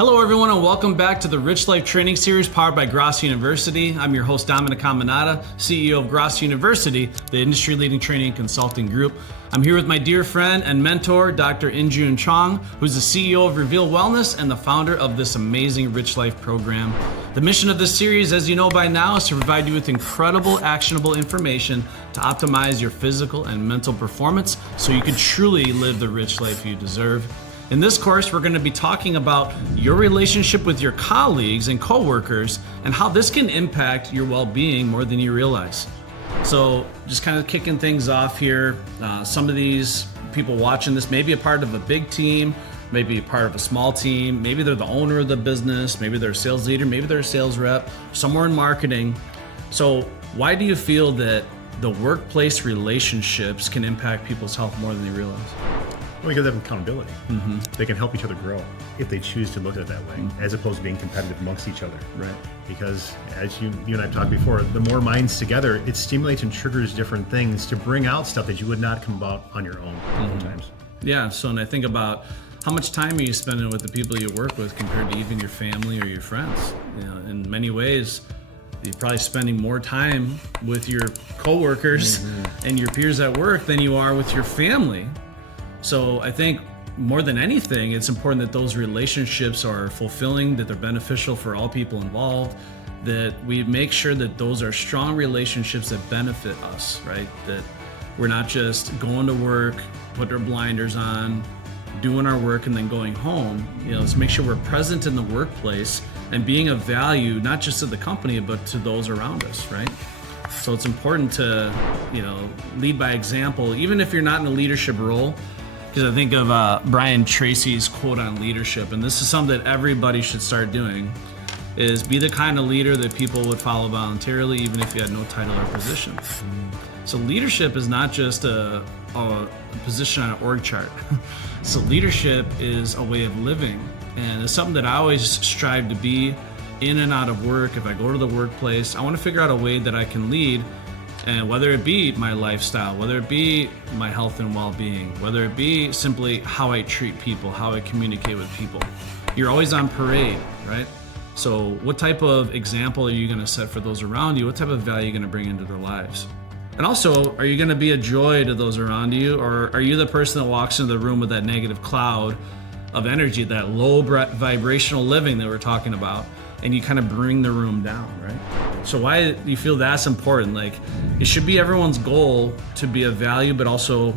Hello everyone and welcome back to the Rich Life Training Series powered by Grosso University. I'm your host Dominic Caminata, CEO of Grosso University, the industry-leading training and consulting group. I'm here with my dear friend and mentor, Dr. InJun Chong, who's the CEO of Reveal Wellness and the founder of this amazing Rich Life program. The mission of this series, as you know by now, is to provide you with incredible, actionable information to optimize your physical and mental performance so you can truly live the rich life you deserve. In this course, we're going to be talking about your relationship with your colleagues and coworkers and how this can impact your well-being more than you realize. So just kind of kicking things off here, some of these people watching this may be a part of a big team, maybe a part of a small team, maybe they're the owner of the business, maybe they're a sales leader, maybe they're a sales rep, somewhere in marketing. So why do you feel that the workplace relationships can impact people's health more than they realize? Well, because they have accountability. They can help each other grow if they choose to look at it that way, as opposed to being competitive amongst each other. Right. Because as you and I have talked before, the more minds together, it stimulates and triggers different things to bring out stuff that you would not come about on your own sometimes. Yeah, so when I think about how much time are you spending with the people you work with compared to even your family or your friends? You know, in many ways, you're probably spending more time with your coworkers and your peers at work than you are with your family. So I think more than anything, it's important that those relationships are fulfilling, that they're beneficial for all people involved, that we make sure that those are strong relationships that benefit us, right? That we're not just going to work, put our blinders on, doing our work and then going home. You know, let's make sure we're present in the workplace and being of value, not just to the company, but to those around us, right? So it's important to, lead by example, even if you're not in a leadership role. Because I think of Brian Tracy's quote on leadership, and this is something that everybody should start doing, is be the kind of leader that people would follow voluntarily, even if you had no title or position. So leadership is not just a position on an org chart. So leadership is a way of living, and it's something that I always strive to be in and out of work. If I go to the workplace, I want to figure out a way that I can lead. And whether it be my lifestyle, whether it be my health and well-being, whether it be simply how I treat people, how I communicate with people, you're always on parade, right? So what type of example are you going to set for those around you? What type of value are you going to bring into their lives? And also, are you going to be a joy to those around you? Or are you the person that walks into the room with that negative cloud of energy, that low vibrational living that we're talking about, and you kind of bring the room down, right? So why do you feel that's important? Like, it should be everyone's goal to be of value, but also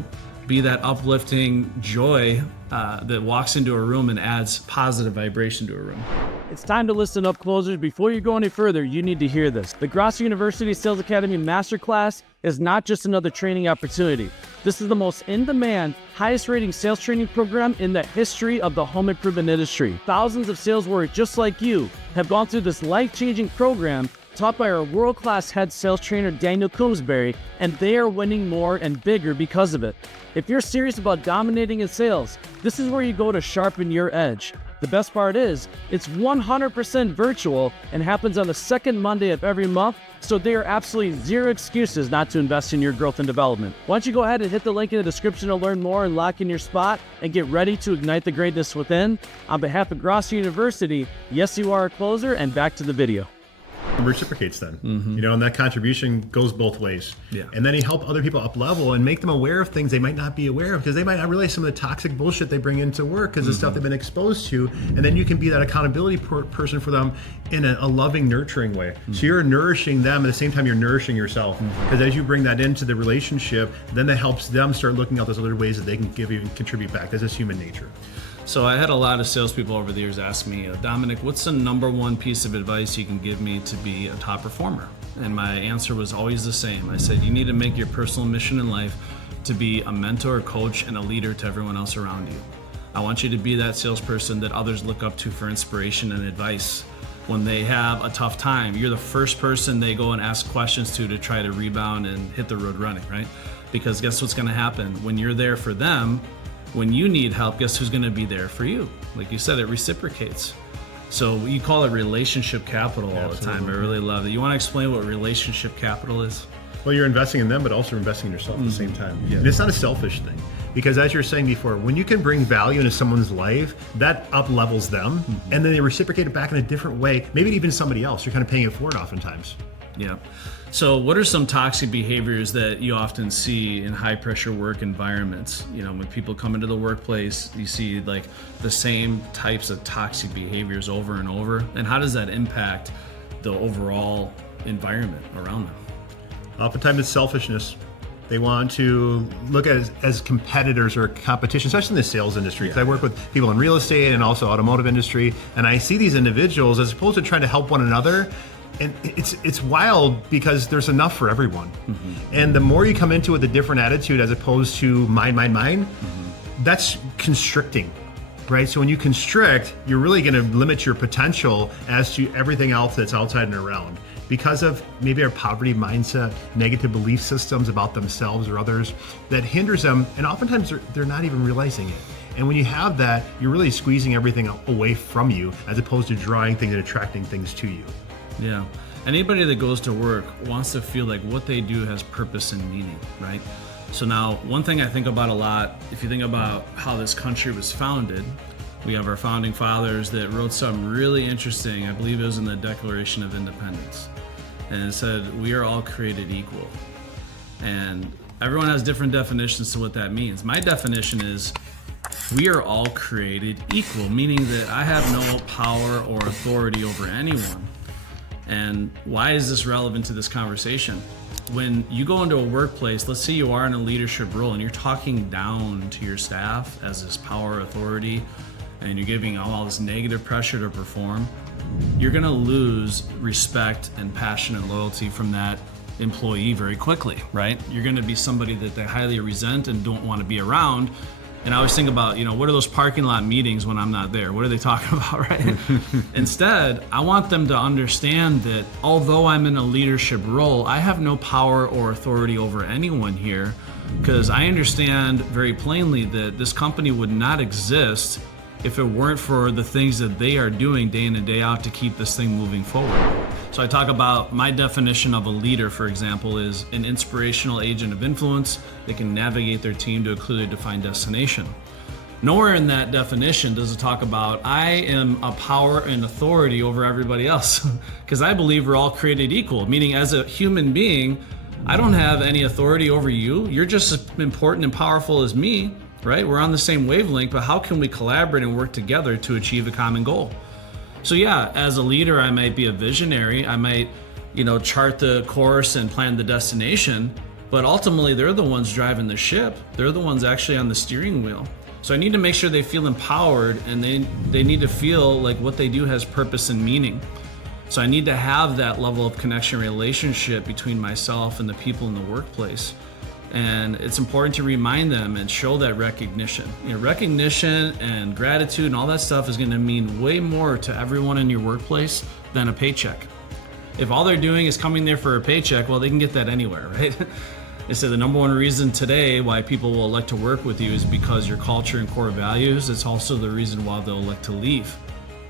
be that uplifting joy that walks into a room and adds positive vibration to a room. It's time to listen up, closers. Before you go any further, you need to hear this. The Grosso University Sales Academy Masterclass is not just another training opportunity. This is the most in-demand, highest-rating sales training program in the history of the home improvement industry. Thousands of sales warriors just like you have gone through this life-changing program taught by our world-class head sales trainer, Daniel Coombsbury, and they are winning more and bigger because of it. If you're serious about dominating in sales, this is where you go to sharpen your edge. The best part is, it's 100% virtual and happens on the second Monday of every month, so there are absolutely zero excuses not to invest in your growth and development. Why don't you go ahead and hit the link in the description to learn more and lock in your spot and get ready to ignite the greatness within. On behalf of Grosso University, yes, you are a closer, and back to the video. Reciprocates then, and that contribution goes both ways. Yeah. And then you help other people up level and make them aware of things they might not be aware of, because they might not realize some of the toxic bullshit they bring into work because of stuff they've been exposed to. And then you can be that accountability person for them in a loving, nurturing way. So you're nourishing them at the same time you're nourishing yourself. Because as you bring that into the relationship, then that helps them start looking at those other ways that they can give you and contribute back. That's just human nature. So I had a lot of salespeople over the years ask me, Dominic, what's the number one piece of advice you can give me to be a top performer? And my answer was always the same. I said, you need to make your personal mission in life to be a mentor, a coach, and a leader to everyone else around you. I want you to be that salesperson that others look up to for inspiration and advice. When they have a tough time, you're the first person they go and ask questions to try to rebound and hit the road running, right? Because guess what's going to happen? When you're there for them, when you need help, guess who's going to be there for you? Like you said, it reciprocates. So you call it relationship capital all the time. I really love it. You want to explain what relationship capital is? Well, you're investing in them, but also investing in yourself at the same time. Yeah. And it's not a selfish thing. Because as you're saying before, when you can bring value into someone's life, that up levels them, and then they reciprocate it back in a different way, maybe even somebody else. You're kind of paying it forward oftentimes. Yeah. So what are some toxic behaviors that you often see in high pressure work environments? You know, when people come into the workplace, you see like the same types of toxic behaviors over and over. And how does that impact the overall environment around them? Oftentimes it's selfishness. They want to look at it as competitors or competition, especially in the sales industry. Because I work with people in real estate and also automotive industry, and I see these individuals as opposed to trying to help one another. And it's wild because there's enough for everyone. And the more you come into it with a different attitude as opposed to mine, that's constricting, right? So when you constrict, you're really going to limit your potential as to everything else that's outside and around. Because of maybe our poverty mindset, negative belief systems about themselves or others that hinders them, and oftentimes they're not even realizing it. And when you have that, you're really squeezing everything away from you as opposed to drawing things and attracting things to you. Yeah. Anybody that goes to work wants to feel like what they do has purpose and meaning, right? So now, one thing I think about a lot, if you think about how this country was founded, we have our founding fathers that wrote something really interesting. I believe it was in the Declaration of Independence. And it said, we are all created equal. And everyone has different definitions to what that means. My definition is, we are all created equal, meaning that I have no power or authority over anyone. And why is this relevant to this conversation? When you go into a workplace, let's say you are in a leadership role and you're talking down to your staff as this power authority, and you're giving all this negative pressure to perform, you're gonna lose respect and passion and loyalty from that employee very quickly, right? You're gonna be somebody that they highly resent and don't wanna be around. And I always think about, you know, what are those parking lot meetings when I'm not there? What are they talking about, right? Instead, I want them to understand that although I'm in a leadership role, I have no power or authority over anyone here, because I understand very plainly that this company would not exist if it weren't for the things that they are doing day in and day out to keep this thing moving forward. So I talk about my definition of a leader, for example, is an inspirational agent of influence that can navigate their team to a clearly defined destination. Nowhere in that definition does it talk about I am a power and authority over everybody else, because I believe we're all created equal, meaning as a human being, I don't have any authority over you. You're just as important and powerful as me. Right? We're on the same wavelength, but how can we collaborate and work together to achieve a common goal? So yeah, as a leader, I might be a visionary. I might, you know, chart the course and plan the destination, but ultimately they're the ones driving the ship. They're the ones actually on the steering wheel. So I need to make sure they feel empowered, and they need to feel like what they do has purpose and meaning. So I need to have that level of connection relationship between myself and the people in the workplace. And it's important to remind them and show that recognition. You know, recognition and gratitude and all that stuff is going to mean way more to everyone in your workplace than a paycheck. If all they're doing is coming there for a paycheck, well, they can get that anywhere, right? They say the number one reason today why people will elect to work with you is because your culture and core values. It's also the reason why they'll elect to leave.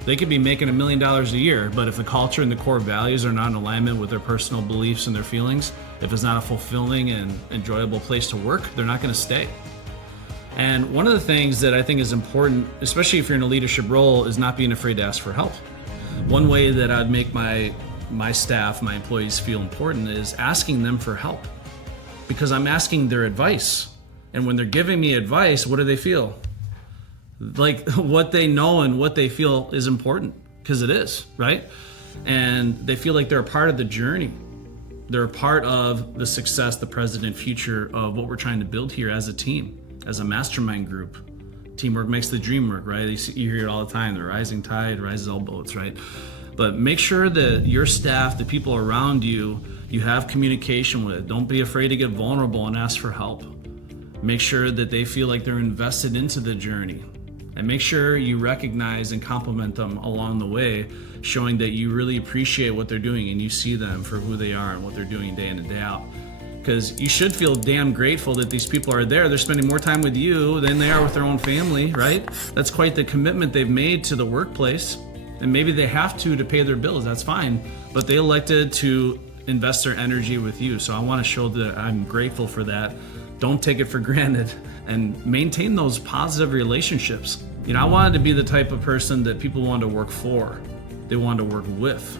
They could be making $1 million a year, but if the culture and the core values are not in alignment with their personal beliefs and their feelings, if it's not a fulfilling and enjoyable place to work, they're not going to stay. And one of the things that I think is important, especially if you're in a leadership role, is not being afraid to ask for help. One way that I'd make my staff, my employees feel important is asking them for help, because I'm asking their advice. And when they're giving me advice, what do they feel? Like what they know and what they feel is important, because it is, right? And they feel like they're a part of the journey. They're a part of the success, the present and future of what we're trying to build here as a team, as a mastermind group. Teamwork makes the dream work, right? You hear it all the time, the rising tide rises all boats, right? But make sure that your staff, the people around you, you have communication with. Don't be afraid to get vulnerable and ask for help. Make sure that they feel like they're invested into the journey. And make sure you recognize and compliment them along the way, showing that you really appreciate what they're doing and you see them for who they are and what they're doing day in and day out. Because you should feel damn grateful that these people are there. They're spending more time with you than they are with their own family, right? That's quite the commitment they've made to the workplace. And maybe they have to pay their bills, that's fine. But they elected to invest their energy with you. So I want to show that I'm grateful for that. don't take it for granted, and maintain those positive relationships. You know, I wanted to be the type of person that people wanted to work for. They wanted to work with.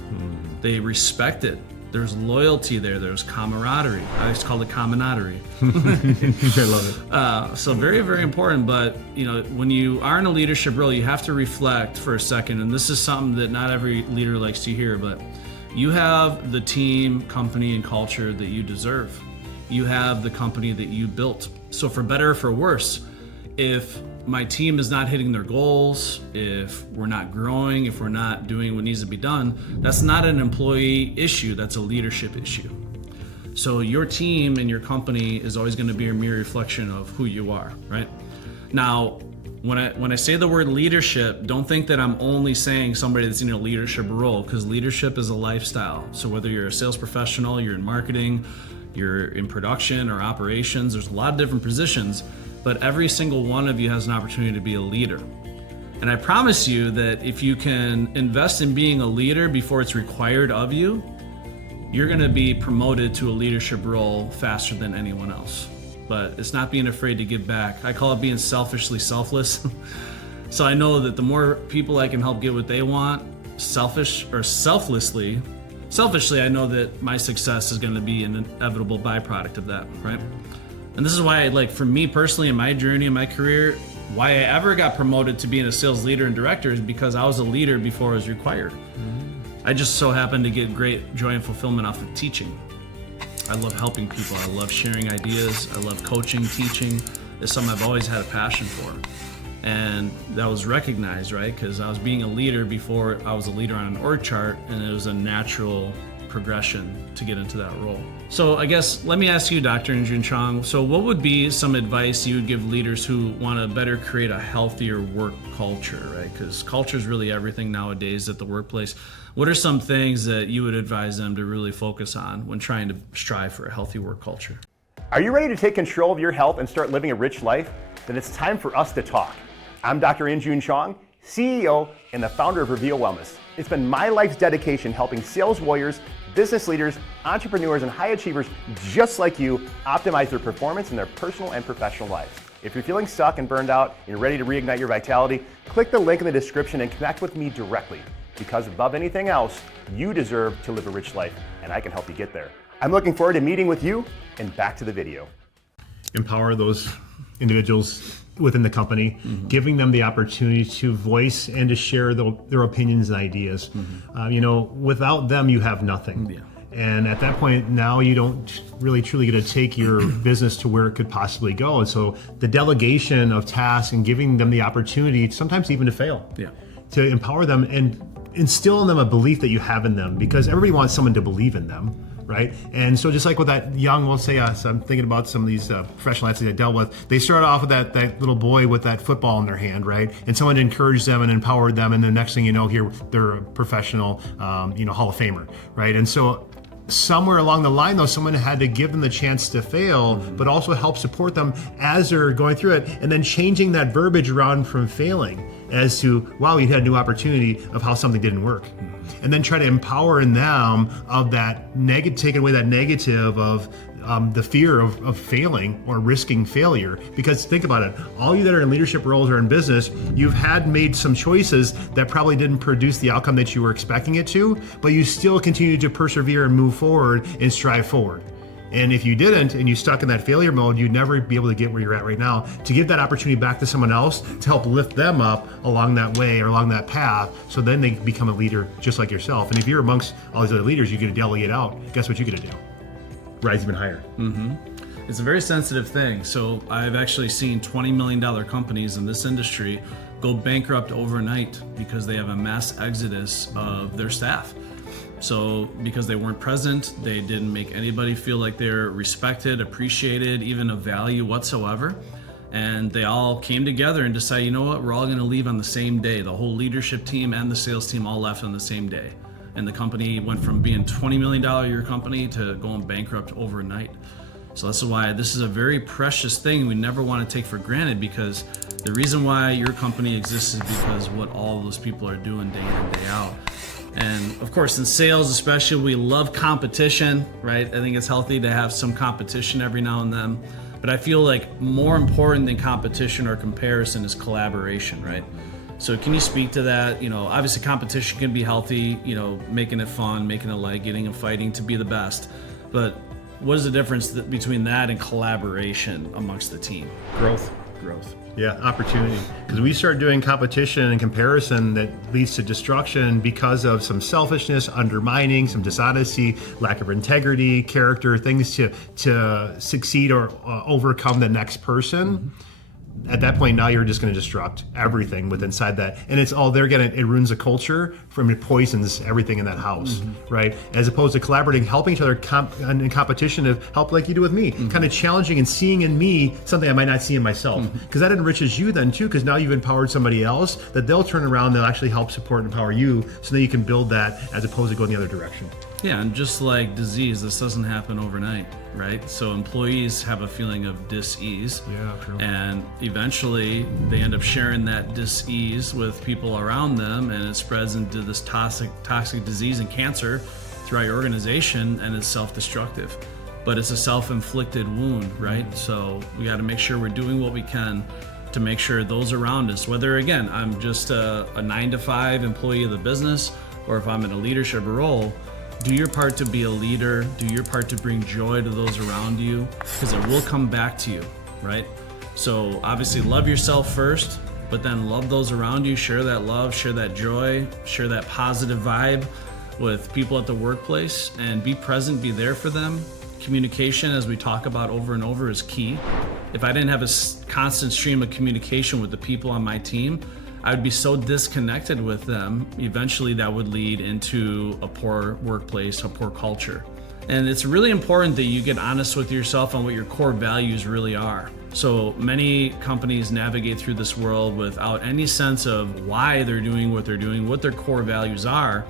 They respected. There's loyalty there. There's camaraderie. I used to call it camaraderie. I love it. So very, very important. But you know, when you are in a leadership role, you have to reflect for a second. And this is something that not every leader likes to hear, but you have the team, company, and culture that you deserve. You have the company that you built. So for better or for worse, if my team is not hitting their goals, if we're not growing, if we're not doing what needs to be done, that's not an employee issue, that's a leadership issue. So your team and your company is always going to be a mere reflection of who you are, right? Now, when I say the word leadership, don't think that I'm only saying somebody that's in a leadership role, because leadership is a lifestyle. So whether you're a sales professional, you're in marketing, you're in production or operations, there's a lot of different positions, but every single one of you has an opportunity to be a leader. And I promise you that if you can invest in being a leader before it's required of you, you're gonna be promoted to a leadership role faster than anyone else. But it's not being afraid to give back. I call it being selfishly selfless. So I know that the more people I can help get what they want, selfishly, I know that my success is gonna be an inevitable byproduct of that, right? And this is why, like, for me personally in my journey, in my career, why I ever got promoted to being a sales leader and director is because I was a leader before I was required. I just so happened to get great joy and fulfillment off of teaching. I love helping people. I love sharing ideas. I love coaching, teaching. It's something I've always had a passion for. And that was recognized, right? Because I was being a leader before I was a leader on an org chart, and it was a natural progression to get into that role. So I guess, let me ask you, Dr. InJun Chong, so what would be some advice you would give leaders who want to better create a healthier work culture, right? Because culture is really everything nowadays at the workplace. What are some things that you would advise them to really focus on when trying to strive for a healthy work culture? Are you ready to take control of your health and start living a rich life? Then it's time for us to talk. I'm Dr. InJun Chong, CEO and the founder of Reveal Wellness. It's been my life's dedication helping sales warriors, business leaders, entrepreneurs, and high achievers just like you optimize their performance in their personal and professional lives. If you're feeling stuck and burned out and you're ready to reignite your vitality, click the link in the description and connect with me directly. Because above anything else, you deserve to live a rich life, and I can help you get there. I'm looking forward to meeting with you, and back to the video. Empower those individuals within the company, giving them the opportunity to voice and to share their opinions and ideas. You know, without them, you have nothing. Yeah. And at that point, now you don't really truly get to take your business to where it could possibly go. And so the delegation of tasks and giving them the opportunity, sometimes even to fail, to empower them and instill in them a belief that you have in them, because everybody wants someone to believe in them. Right? And so just like with that young, we'll say us, I'm thinking about some of these professional athletes I dealt with, they started off with that little boy with that football in their hand, right? And someone encouraged them and empowered them, and the next thing you know, here they're a professional, Hall of Famer, right? And so somewhere along the line, though, someone had to give them the chance to fail, but also help support them as they're going through it, and then changing that verbiage around from failing as to, wow, you had a new opportunity of how something didn't work. And then try to empower in them of that negative, taking away that negative of the fear of failing or risking failure. Because think about it, all you that are in leadership roles or in business, you've made some choices that probably didn't produce the outcome that you were expecting it to, but you still continue to persevere and move forward and strive forward. And if you didn't, and you stuck in that failure mode, you'd never be able to get where you're at right now. To give that opportunity back to someone else to help lift them up along that way or along that path, so then they become a leader just like yourself. And if you're amongst all these other leaders, you get to delegate out. Guess what you get to do? Rise even higher. It's a very sensitive thing. So I've actually seen $20 million companies in this industry go bankrupt overnight because they have a mass exodus of their staff. So because they weren't present, they didn't make anybody feel like they're respected, appreciated, even of value whatsoever. And they all came together and decided, you know what, we're all gonna leave on the same day. The whole leadership team and the sales team all left on the same day. And the company went from being $20 million a year company to going bankrupt overnight. So that's why this is a very precious thing we never want to take for granted, because the reason why your company exists is because what all those people are doing day in and day out. And of course, in sales especially, we love competition, right? I think it's healthy to have some competition every now and then. But I feel like more important than competition or comparison is collaboration, right? So can you speak to that? Obviously competition can be healthy, making it fun, making it light, getting and fighting to be the best. But what is the difference between that and collaboration amongst the team? Growth. Growth. Yeah, opportunity. Because we start doing competition and comparison that leads to destruction because of some selfishness, undermining, some dishonesty, lack of integrity, character, things to succeed or overcome the next person. Mm-hmm. At that point, now you're just going to destruct everything with inside that, and it ruins the culture, it poisons everything in that house, right? As opposed to collaborating, helping each other in competition to help, like you do with me, kind of challenging and seeing in me something I might not see in myself, because that enriches you then too, because now you've empowered somebody else that they'll turn around, they'll actually help support and empower you, so that you can build that as opposed to going the other direction. Yeah, and just like disease, this doesn't happen overnight, right? So employees have a feeling of dis-ease. Yeah, true. And eventually they end up sharing that dis-ease with people around them, and it spreads into this toxic disease and cancer throughout your organization, and it's self-destructive. But it's a self-inflicted wound, right? So we got to make sure we're doing what we can to make sure those around us, whether, again, I'm just a 9-to-5 employee of the business, or if I'm in a leadership role, do your part to be a leader, do your part to bring joy to those around you, because it will come back to you, right? So obviously love yourself first, but then love those around you, share that love, share that joy, share that positive vibe with people at the workplace, and be present, be there for them. Communication, as we talk about over and over, is key. If I didn't have a constant stream of communication with the people on my team, I would be so disconnected with them, eventually that would lead into a poor workplace, a poor culture. And it's really important that you get honest with yourself on what your core values really are. So many companies navigate through this world without any sense of why they're doing what they're doing, what their core values are.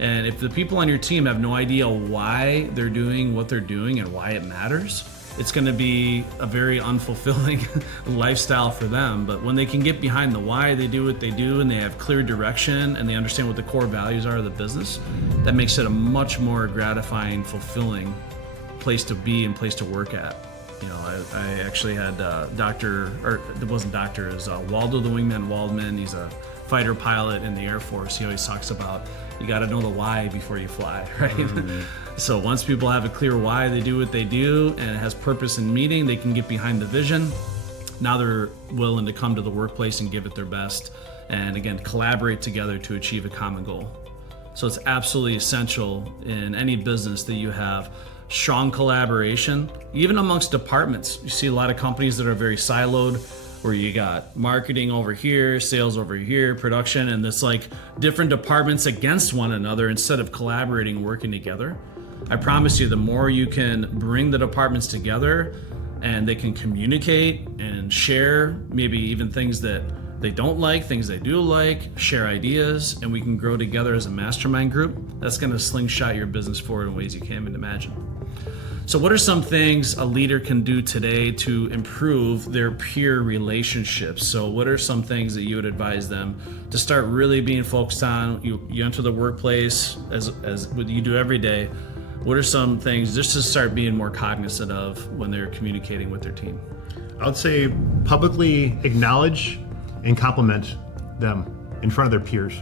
And if the people on your team have no idea why they're doing what they're doing and why it matters, it's going to be a very unfulfilling lifestyle for them. But when they can get behind the why they do what they do, and they have clear direction, and they understand what the core values are of the business, that makes it a much more gratifying, fulfilling place to be and place to work at. I actually had it wasn't doctor, it was Waldo the Wingman Waldman. He's a fighter pilot in the Air Force. He always talks about, you got to know the why before you fly, right? So once people have a clear why they do what they do, and it has purpose and meaning, they can get behind the vision. Now they're willing to come to the workplace and give it their best, and again, collaborate together to achieve a common goal. So it's absolutely essential in any business that you have strong collaboration, even amongst departments. You see a lot of companies that are very siloed, where you got marketing over here, sales over here, production, and it's like different departments against one another instead of collaborating and working together. I promise you, the more you can bring the departments together and they can communicate and share maybe even things that they don't like, things they do like, share ideas, and we can grow together as a mastermind group, that's going to slingshot your business forward in ways you can't even imagine. So what are some things a leader can do today to improve their peer relationships? So what are some things that you would advise them to start really being focused on? You enter the workplace as what you do every day. What are some things just to start being more cognizant of when they're communicating with their team? I would say publicly acknowledge and compliment them in front of their peers,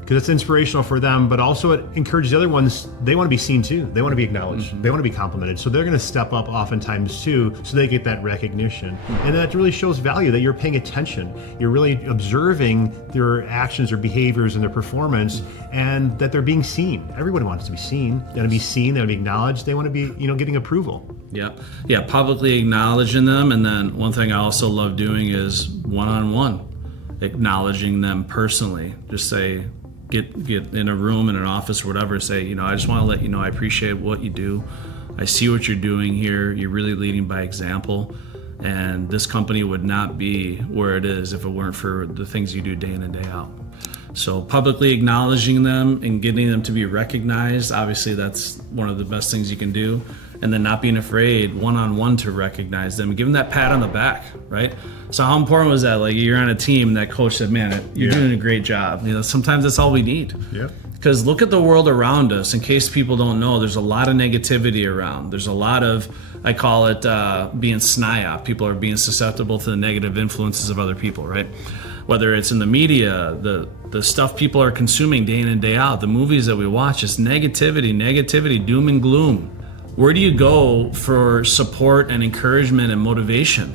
because it's inspirational for them, but also it encourages the other ones. They want to be seen too. They want to be acknowledged. They want to be complimented. So they're going to step up oftentimes too, so they get that recognition. And that really shows value, that you're paying attention. You're really observing their actions, their behaviors, and their performance, and that they're being seen. Everybody wants to be seen. They want to be seen. They want to be acknowledged. They want to be, getting approval. Yeah, publicly acknowledging them. And then one thing I also love doing is one-on-one, acknowledging them personally. Just say, get in a room, in an office, or whatever, say, I just want to let you know I appreciate what you do. I see what you're doing here. You're really leading by example. And this company would not be where it is if it weren't for the things you do day in and day out. So publicly acknowledging them and getting them to be recognized, obviously that's one of the best things you can do. And then not being afraid one-on-one to recognize them and give them that pat on the back, right? So how important was that? Like, you're on a team and that coach said, man, you're doing a great job. Sometimes that's all we need. Yeah. Because look at the world around us. In case people don't know, there's a lot of negativity around. There's a lot of, I call it being SNIOP. People are being susceptible to the negative influences of other people, right? Whether it's in the media, the stuff people are consuming day in and day out, the movies that we watch, it's negativity, doom and gloom. Where do you go for support and encouragement and motivation?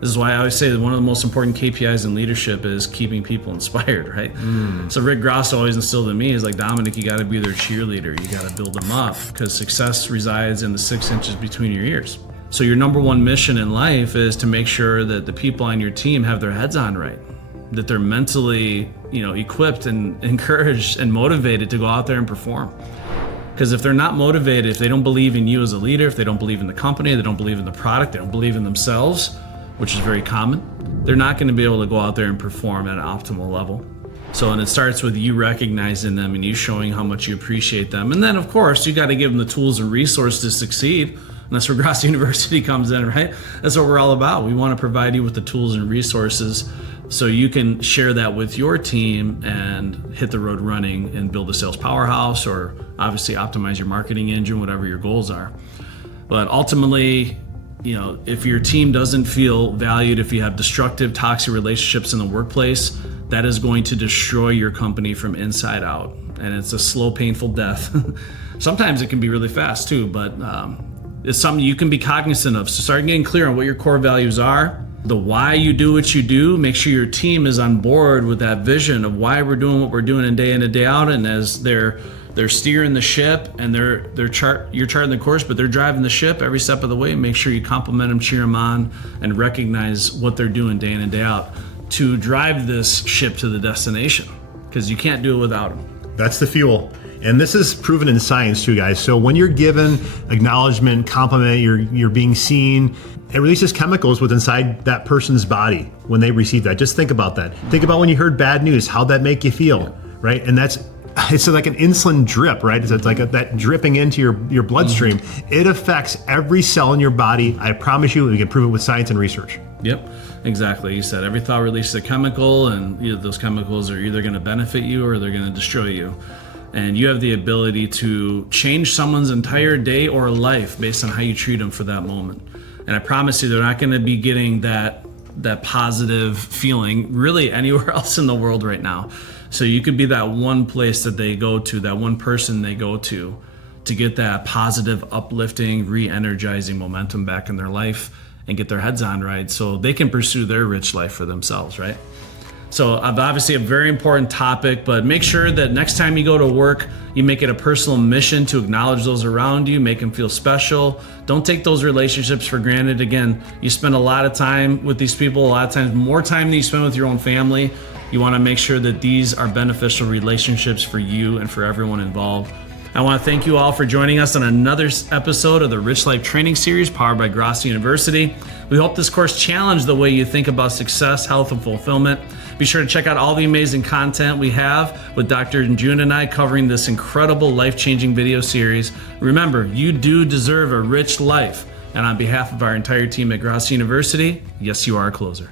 This is why I always say that one of the most important KPIs in leadership is keeping people inspired, right? So Rick Grosso always instilled in me is like, Dominic, you got to be their cheerleader. You got to build them up, because success resides in the 6 inches between your ears. So your number one mission in life is to make sure that the people on your team have their heads on right, that they're mentally, equipped and encouraged and motivated to go out there and perform. Because if they're not motivated, if they don't believe in you as a leader, if they don't believe in the company, they don't believe in the product, they don't believe in themselves, which is very common, they're not going to be able to go out there and perform at an optimal level. So, and it starts with you recognizing them and you showing how much you appreciate them. And then, of course, you got to give them the tools and resources to succeed. And that's where Grosso University comes in, right? That's what we're all about. We want to provide you with the tools and resources so you can share that with your team and hit the road running and build a sales powerhouse, or obviously optimize your marketing engine, whatever your goals are. But ultimately, if your team doesn't feel valued, if you have destructive, toxic relationships in the workplace, that is going to destroy your company from inside out. And it's a slow, painful death. Sometimes it can be really fast too, but it's something you can be cognizant of. So start getting clear on what your core values are, the why you do what you do. Make sure your team is on board with that vision of why we're doing what we're doing in and day out. And as they're steering the ship and you're charting the course, but they're driving the ship every step of the way. Make sure you compliment them, cheer them on, and recognize what they're doing day in and day out to drive this ship to the destination, because you can't do it without them. That's the fuel. And this is proven in science too, guys. So when you're given acknowledgement, compliment, you're being seen, it releases chemicals within inside that person's body when they receive that. Just think about that. Think about when you heard bad news, how'd that make you feel, right? And it's like an insulin drip, right? It's like that dripping into your bloodstream. It affects every cell in your body. I promise you, we can prove it with science and research. Yep, exactly. You said every thought releases a chemical, and those chemicals are either going to benefit you or they're going to destroy you. And you have the ability to change someone's entire day or life based on how you treat them for that moment. And I promise you, they're not going to be getting that positive feeling really anywhere else in the world right now. So you could be that one place that they go to, that one person they go to get that positive, uplifting, re-energizing momentum back in their life and get their heads on right so they can pursue their rich life for themselves, right? So obviously a very important topic, but make sure that next time you go to work, you make it a personal mission to acknowledge those around you, make them feel special. Don't take those relationships for granted. Again, you spend a lot of time with these people, a lot of times more time than you spend with your own family. You want to make sure that these are beneficial relationships for you and for everyone involved. I want to thank you all for joining us on another episode of the Rich Life Training Series powered by Grosso University. We hope this course challenged the way you think about success, health, and fulfillment. Be sure to check out all the amazing content we have with Dr. InJun and I covering this incredible life-changing video series. Remember, you do deserve a rich life. And on behalf of our entire team at Grosso University, yes, you are a closer.